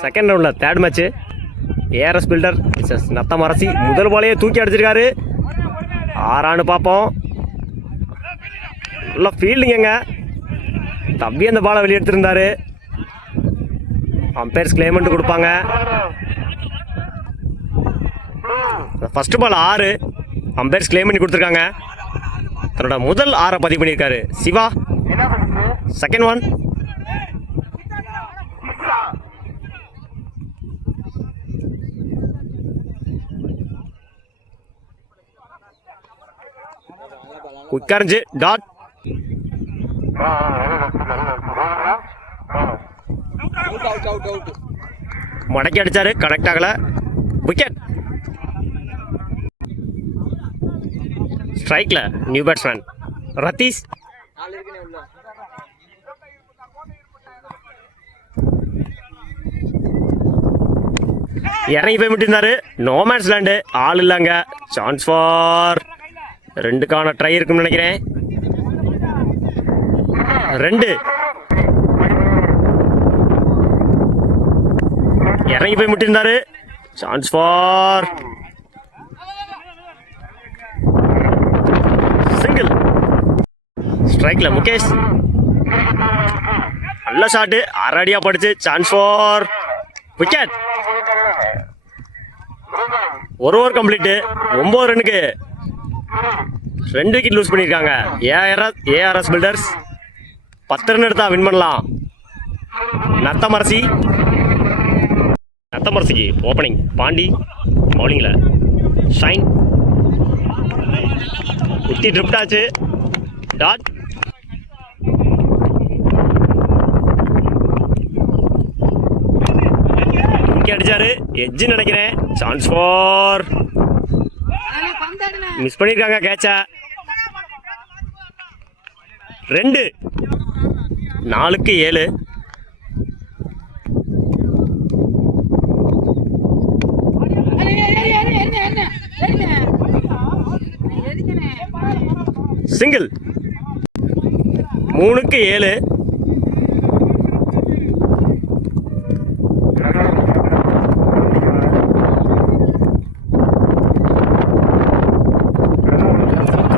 Second ரவுண்டில் third match ARS builder Natham Arasi முதல் பாலையே தூக்கி அடிச்சிருக்காரு. ஆறான்னு பார்ப்போம். நல்லா ஃபீல்டிங்க. தம்பி அந்த பாலை வெளியெடுத்திருந்தாரு. அம்பையர்ஸ் கிளைமெண்ட் கொடுப்பாங்க. ஃபர்ஸ்ட் பால் 6 அம்பையர்ஸ் கிளைம் பண்ணி கொடுத்துருக்காங்க. தன்னோட முதல் 6 பதிவு பண்ணியிருக்காரு சிவா. செகண்ட் ஒன் உட்கார்ந்து டாட் மடக்கி அடிச்சாரு, கனெக்ட் ஆகல. விக்கெட். ஸ்ட்ரைக்ல நியூ பேட்ஸ்மேன் ரத்தீஷ். இறங்கி போய் விட்டுருந்தாரு. நோ மேன்ஸ் லேண்டு, ஆள் இல்லைங்க. சான்ஸ் ஃபார் 2க்கான ட்ரை இருக்குன்னு நினைக்கிறேன். 2 இறங்கி போய் விட்டுருந்தாரு. Chance for single. ஸ்ட்ரைக்ல முகேஷ். நல்ல ஷாட்டு, அரடியா படிச்சு. Chance for wicket. ஒரு ஓவர் கம்ப்ளீட்டு. 9 ரன்னுக்கு 2 விக்கெட் லூஸ் பண்ணியிருக்காங்க. ஏஆர்எஸ் பில்டர்ஸ் 10 ரன் எடுத்தா வின் பண்ணலாம். நத்தமரசிக்கு ஓப்பனிங் பாண்டி, பவுலிங்கில் ஷைன். குத்தி ட்ரிப்ட் ஆச்சு. டாட். தூக்கி அடிச்சாரு. எட்ஜ் நினைக்கிறேன். சான்ஸ் ஃபார் மிஸ் பண்ணியிருக்காங்க கேட்சா. 2 4க்கு 7. சிங்கிள். 3க்கு 7.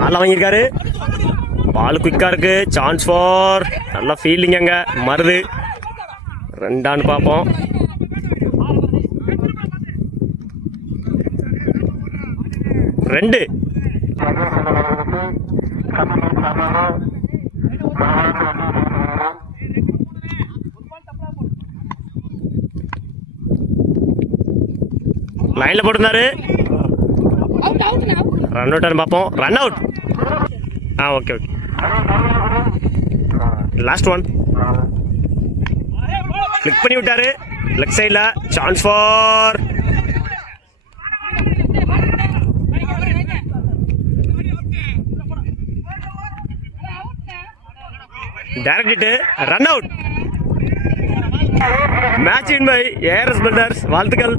கால வாங்கியிருக்காரு. பால் குயிக்கா இருக்கு. சான்ஸ் ஃபார் நல்லா ஃபீல்டிங். அங்க மருது 2ஆன்னு பார்ப்போம். ரெண்டு லைன்ல போட்டிருந்தாரு. ரன் அவுட் பார்ப்போம். Run out. Okay. Last one. Click பண்ணி விட்டாரு லெஃப்ட் சைட்ல. Chance for direct. Run out. Match win by ARS builders. வாழ்த்துக்கள்.